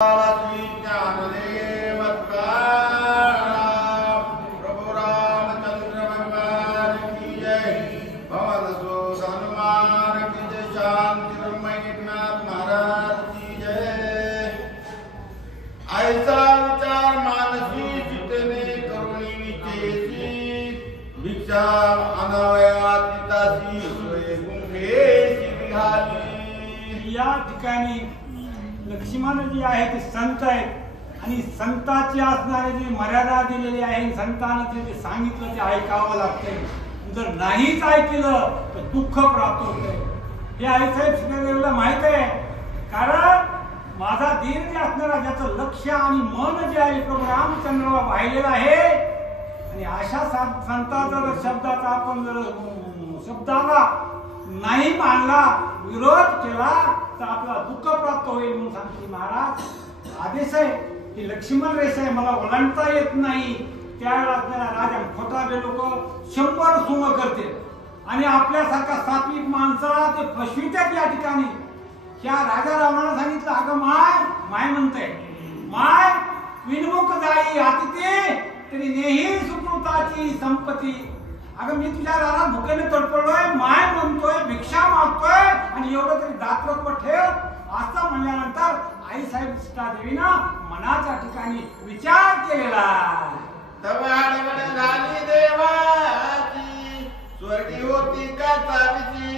श्री ज्ञानदेव प्रभु रामचंद्र भगवान की जय। भवन सुख हनुमान की जय। शांति ब्रह्मनाथ महाराज की जय। ऐसा विचार मानसी चित्तने करुणी विचेसी भिक्षा अनवयातितासी सोय गुंफेसी विहारी। या ठिकाणी लक्ष्मण जी आहे ते संत आहेत आणि संताची असणारी जी मर्यादा दिलेली आहे, संतांना जे सांगितलं ते ऐकावं लागते। जर नाहीच ऐकलं तर दुःख प्राप्त होते। हे आईसाहेब श्रीदेवीला माहित आहे, कारण माझा धीर जे असणारा ज्याचं लक्ष आणि मन जे आहे प्रभू रामचंद्राला वाहिलेलं आहे आणि अशा संताचा जर शब्दाचा आपण जर शब्दाला नाही मानला, विरोध केला तर आपला दुःख प्राप्त होईल म्हणून सांगते महाराज। आदेश आहे की लक्ष्मण रेषा आहे, मला ओलांडता येत नाही। त्यावेळेला राजा खोटा लोक 100 सुम करते आणि आपल्यासारखा सात्विक माणसाला ते फसवितात। या ठिकाणी त्या राजा रावणाला सांगितलं, अगं माय म्हणते माय विनमुख जाई हाती तरी नेही सुकृताची संपत्ती। अगं मी तुझ्या रानात भुकेने तडपडलोय, माय म्हणतोय, भिक्षा मागतोय आणि एवढं तरी दातरत्व ठेव असं म्हणल्यानंतर आईसाहेब सीतादेवीनं मनाच्या ठिकाणी विचार केलेला। तवाडवड झाली देवाची स्वर्गी होती का चावीची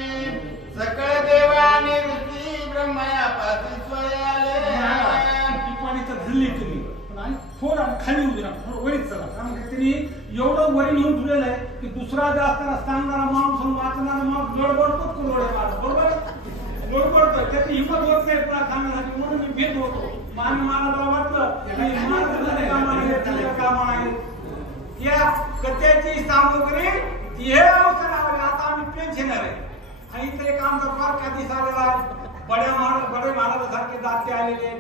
सकळ देवाने ऋषी ब्रह्मयापाशी स्वयाले। टिप्पणी तर धरली तुम्ही, पण थोडा खाली उभे राहा, थोडं वरीच चला, कारण त्यांनी एवढं वरी लिहून ठेवलेलं आहे की दुसरा जास्त सांगणारा माणूस वाचणारा माणूस लोडबडतोच तो डोळे मारतो, बरोबर लोडबडतोय, त्याची हिंमत होत नाही पुन्हा सांगण्यासाठी, म्हणून मी भेट होतो। मानाला वाटलं या कथेची सामुग्री हे अवसर आता आम्ही पेन्शनर आहे आणि इथे एक आमचा फार कधी आलेला आहे, बडे महाराजासारखे दाते आलेले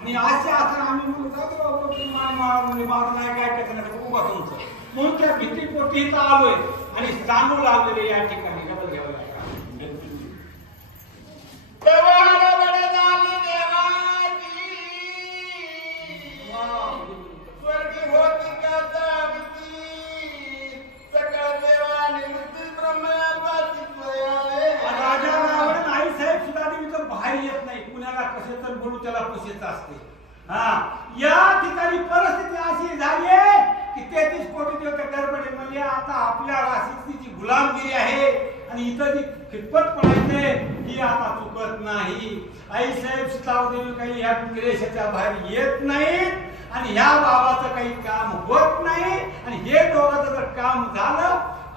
आणि असे असताना आम्ही मारून नाही काय करायचं उभा तुमचं म्हणून त्या भीतीपोटी इथं आलोय आणि सांगू लागलेले या ठिकाणी डबल घ्यावं लागेल। त्याला पुशीत असते। या ठिकाणी परिस्थिती अशी झाली आहे की 33 कोटी देवता गडबडे म्हणजे आता आपल्या राशीची गुलामगिरी आहे आणि इथं जी खितपत पडायचे ही आता चुकत नाही। आईसाहेब सीतादेवी काही या देशाच्या बाहेर येत नाहीत आणि ह्या बाबाचं काही काम होत नाही आणि हे दोघांचं जर काम झालं,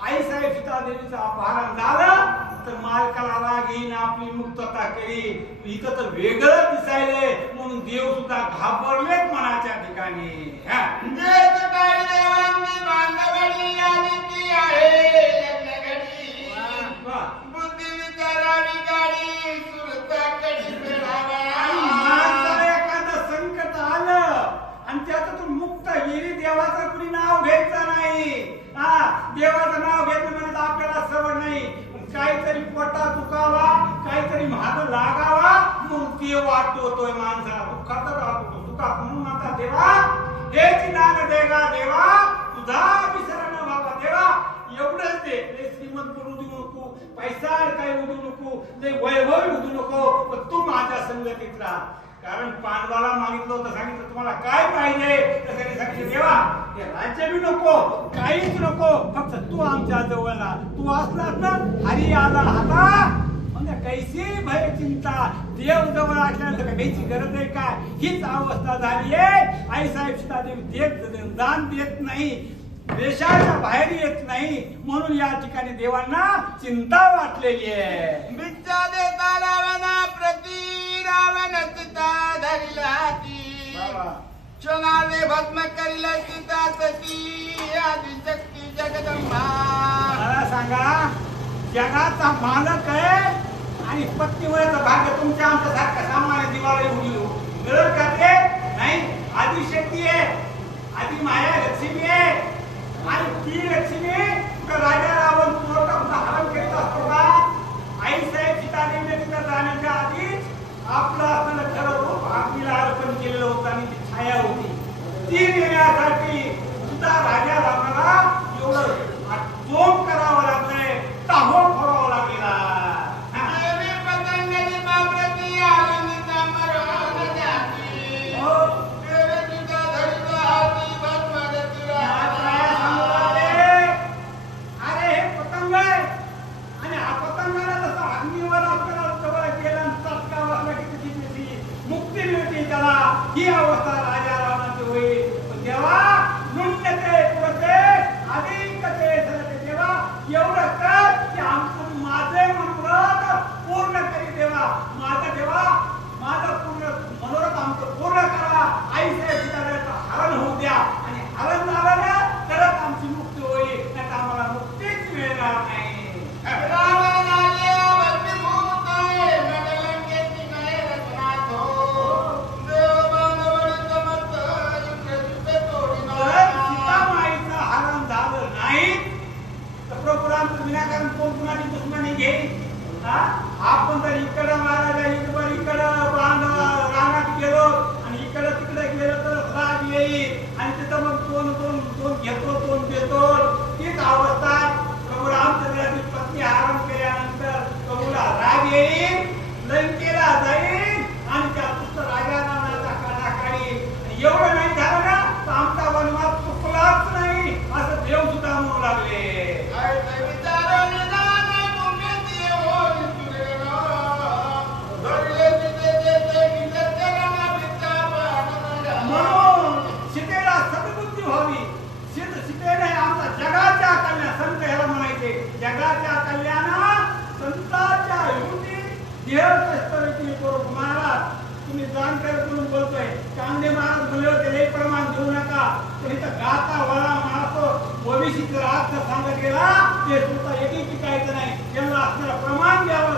आईसाहेब सीतादेवीचं अपहरण झालं तर मालकाला राग येईन, आपली मुक्तता करीन। इथं तर वेगळं दिसायले म्हणून देव सुद्धा घाबरलेत मनाच्या ठिकाणी। एखादं संकट आलं आणि त्यातून मुक्त येईल, देवाचं कुणी नाव घ्यायचं नाही। देवाचं नाव घेतलं म्हणजे आपल्याला सवय नाही, काहीतरी पोटा दुखावा, काहीतरी महाग लागावा म्हणून देव वाटतोय माणसाला दुःखात राहतो दुःखात। म्हणून आता देवा हेच दान देगा देवा, तुझा विसरण बाबा देवा, एवढंच दे। श्रीमंत करू देऊ नको, पैसा काही उडू नको, वैभव उडू नको, पण तू माझ्या संगतीत राहा। कारण पांडवाला मागितलं होतं, सांगितलं तुम्हाला काय पाहिजे तर त्यांनी सांगितलं देवा हे राज्य बी नको, काहीच नको, फक्त तू आमच्या जवळ राहा। तू असलास ना हरी आला हाता म्हणजे कैसी भय चिंता, देव जवळ असल्यानंतर काहीची गरज आहे काय, हीच अवस्था झाली आहे। आईसाहेब सीतादेवी दान देत नाही, देशाच्या बाहेर येत नाही, म्हणून या ठिकाणी देवांना चिंता वाटलेली आहे। भिक्षा देता रावणा प्रती रावण सीता धरिलाती क्षणाले भस्म करिल सीता सती आदिशक्ती जगदंबा। मला सांगा, जगाचा मालक आहे आणि पत्नीवरचं भाग्य तुमच्या आमच्यासारखा सामान्य दिवाळी मिळत करते नाही। आदिशक्ती आहे, आदि माया लक्ष्मी आहे आणि ती लक्ष्मी राजा रावण पूर्ण हरण करीत असतो का? आईसाहेब सीतादेवीने तिथं जाण्याच्या आधी आपलं खरं रूप आगीला अर्पण केलेलं होतं। राणीची छाया होती ती नेण्यासाठी सुद्धा राजा रामाला एवढं जोम करावं लागलंय ताहो फोडावं लागलेला देवी पतंगली बाप्रती आनंदिता मरण जाती हो. देवी तुझा धरित हाती भस्मगती अरे हे पतंग आहे आणि हा पतंगाला जसा अग्नीवर आपल्याला जवळ गेला आणि चटका बसला की त्याची मुक्ती मिळते त्याला ही अवस्था राजा रामाची होईल पण तेव्हा नृत्यते पुरते अधिकते सरते तेव्हा एवढं कर की आमचं माझे मनोरथ पूर्ण करी देवा माझं देवा माझं पूर्ण मनोरथ आमचं पूर्ण करा आईचे पितराचं हरण होऊ द्या आणि हरण झालं ना तरच आमची मुक्ती होईल नाही तर आम्हाला मुक्तीच मिळणार नाही रावणाले भस्मीभूत मंडलंकेची नये रचनाथो देव बांधवडी समस्त युद्ध तोडिना जर सीतामाईचं हरण झालं नाही तर प्रभुरामचं विनाकारण कोण कुणाची दुश्मनी घेईल आपण जर इकडं महाराजा इकडं रानात गेलो आणि इकडं तिकडे गेलो तर राग येईल आणि तिथं मग दोन घेतो दोन देतो तीच अवस्था प्रभू रामचंद्राची पत्नी आराम केल्यानंतर प्रभूला राग येईल लंकेला जाईल आणि त्या पुस्त राजा रावणाचा काढा काढील आणि एवढं नाही झालं ना तर आमचा वनवास चुकलाच नाही असं देव सुद्धा म्हणू लागले म्हणून सीतेला सद्बुद्धी व्हावी सीतेने आमचा जगाच्या कल्याण संत ह्याला म्हणायचे जगाच्या कल्याणात संतांच्या युती देहकस्तरीती करू महाराज तुम्ही जाणकार करून बोलतोय चांगले महाराज बोलले होते लई प्रमाण देऊ नका तर इथं गाता वळा महाराज भविष्य जर अर्थ सांगत गेला ते सुद्धा एकी कायचं नाही त्यांना असणारा प्रमाण द्यावा